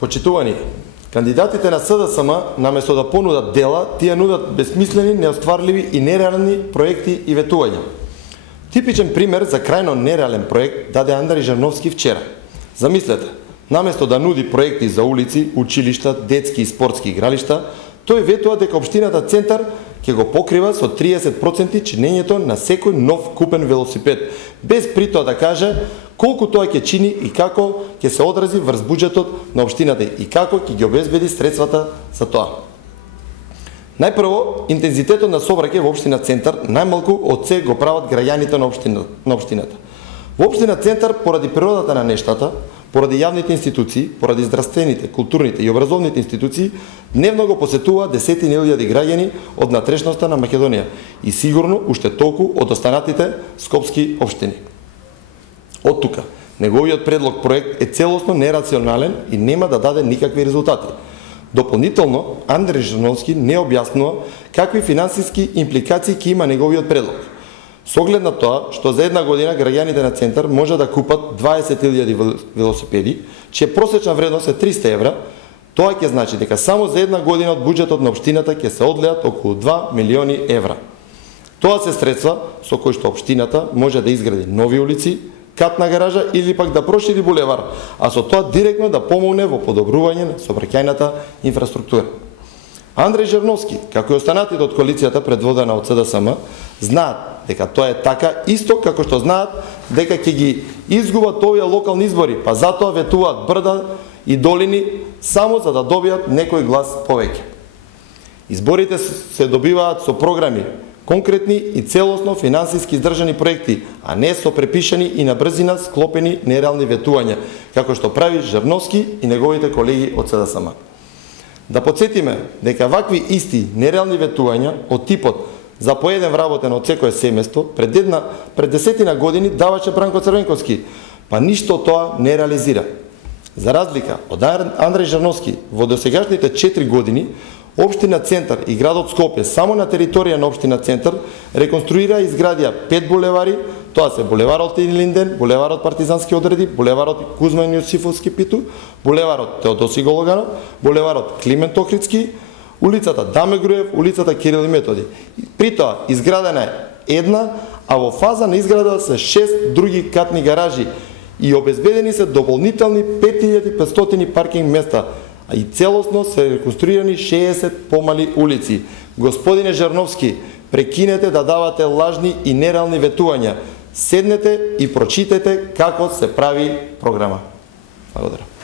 Почитувани, кандидатите на СДСМ, наместо да понудат дела, тие нудат безсмислени, неостварливи и нереални проекти и ветувања. Типичен пример за крајно нереален проект даде Андреј Жерновски вчера. Замислете, наместо да нуди проекти за улици, училишта, детски и спортски игралишта, тој ветува дека општината Центар ќе го покрива со 30% чинењето на секој нов купен велосипед, без при тоа да каже колку тоа ќе чини и како ќе се одрази врз буџетот на општината и како ќе ги обезбеди средствата за тоа. Најпрво, интензитетот на сообраќај во општина Центар најмалку од се го прават граѓаните на општината. Во општина Центар, поради природата на нештата, поради јавните институции, поради здравствените, културните и образовните институции, дневно го посетува десетини илјади граѓани од натрешноста на Македонија и сигурно уште толку од останатите скопски општини. Од тука, неговиот предлог проект е целосно нерационален и нема да даде никакви резултати. Дополнително, Андреј Жерновски не објаснува какви финансиски импликации ќе има неговиот предлог. Со оглед на тоа што за една година граѓаните на Центар може да купат 20.000 велосипеди, чија просечна вредност е 300 евра, тоа ќе значи дека само за една година од буџетот на општината ќе се одлеат околу 2 милиони евра. Тоа се средства со кои што општината може да изгради нови улици, катна гаража или пак да прошири булевар, а со тоа директно да помогне во подобрување на сообраќајната инфраструктура. Андреј Жерновски, како и останатите од коалицијата предводена од СДСМ, знаат дека тоа е така, исто како што знаат дека ќе ги изгубат овие локални избори, па затоа ветуваат брда и долини само за да добијат некој глас повеќе. Изборите се добиваат со програми, конкретни и целосно финансиски издржани проекти, а не со препишани и на брзина склопени нереални ветувања, како што прави Жерновски и неговите колеги од СДСМ. Да подсетиме дека вакви исти нереални ветувања од типот за по еден вработен од секое семејство пред десетина години даваше Бранко Црвенковски, па ништо тоа не реализира. За разлика од Андреј Жерновски, во досегашните 4 години Општина Центар и градот Скопје само на територија на Општина Центар реконструира и изградија 5 булевари, тоа се булеварот Илинден, булеварот Партизански одреди, булеварот Кузма Јосифовски Питу, булеварот Теодоси Гологанов, булеварот Климент Охридски, улицата Даме Груев, улицата Кирил и Методи. При тоа изградена е една, а во фаза на изграда се 6 други катни гаражи и обезбедени се дополнителни 5500 паркинг места, а и целосно се реконструирани 60 помали улици. Господине Жерновски, прекинете да давате лажни и нереални ветувања. Седнете и прочитете како се прави програма. Благодарам.